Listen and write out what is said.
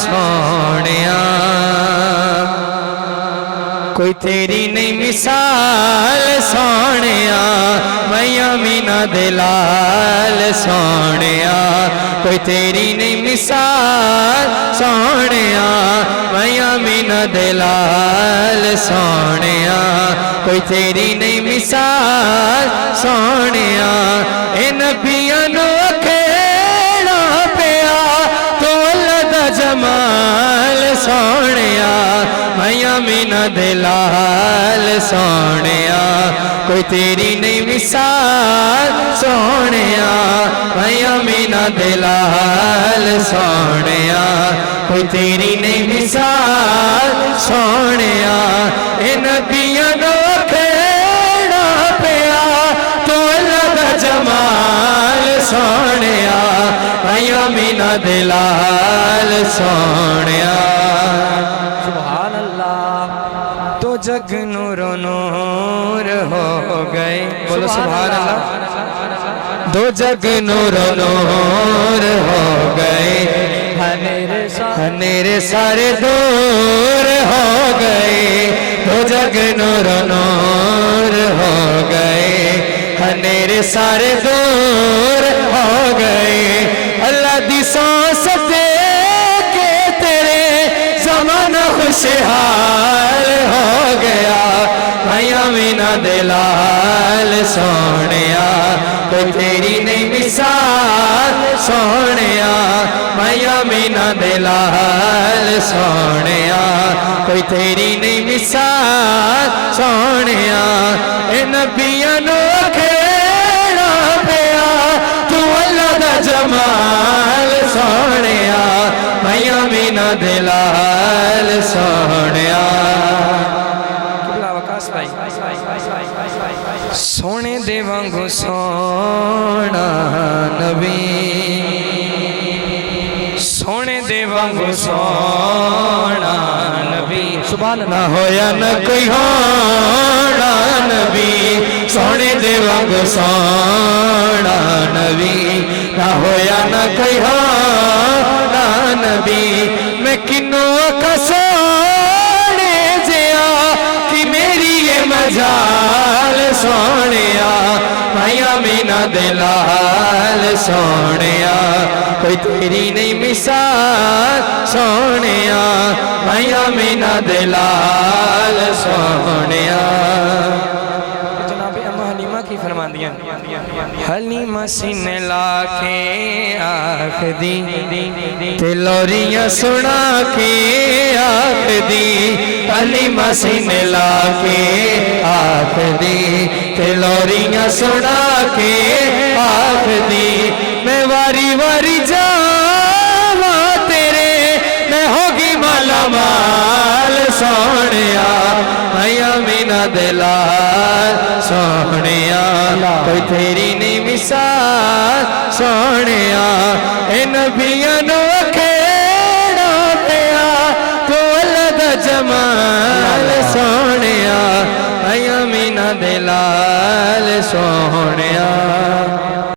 सोनिया कोई तेरी नहीं मिसाल सोनिया मैया मीना दे लाल सोनिया कोई तेरी नहीं मिसाल सोनिया मैया मीना दे लाल सोनिया कोई तेरी नहीं मिसाल सोनिया ए नबियां नू खेड़ा पिया तो अल्लाह दा जमाल सोनिया मैया मीना दे लाल सोनिया कोई तेरी नहीं मिसाल सोनिया मैया मीना दे लाल सोनिया कोई तेरी नहीं मिसाल सोनिया ए नबियां नू खेड़ा पिया तो अल्लाह दा जमाल सोनिया मैया मीना दे लाल सोनिया सुभान अल्लाह। तो जग नूरो नूर हो गए, बोलो सुभान अल्लाह। दो जग नूरो नूर हो गए, हनेरे सारे दूर हो गए। दो जग नूरो नूर हो गए, हनेरे सारे दूर हो गए। अल्लाह दी सांस दे के तेरे ज़माना खुशहाल हो गया। मैया मीना दे लाल सोनिया कोई तेरी नहीं मिसाल सोनिया मैया मीना दे लाल सोनिया कोई तेरी नहीं मिसाल सोनिया ए नबियां नू खेड़ा पिया तू अल्लाह दा जमाल सोनिया मैया मीना दे लाल सोनिया। सोने दे वांगू सोना नबी, सोने दे वांगू सोना नबी सुभान ना होया न कोई होना नबी। सोने दे वांगू सोना नबी ना होया न कोई होना नबी। मैं किन्नों का सोने जिया कि मेरी ये मजाल सोनिया मैया मीना दे लाल सोनिया कोई तेरी नहीं मिसाल सोनिया मैया मीना दे लाल सोनिया। जनाब अम्मा हलीमा की फरमांदियां हलीमा सीने लाके आख दी ते लोरियां सुना के आख दी। हलीमा सीने लाके आख दी ते लोरियां सुना के आख दी। मैं वारी वारी जा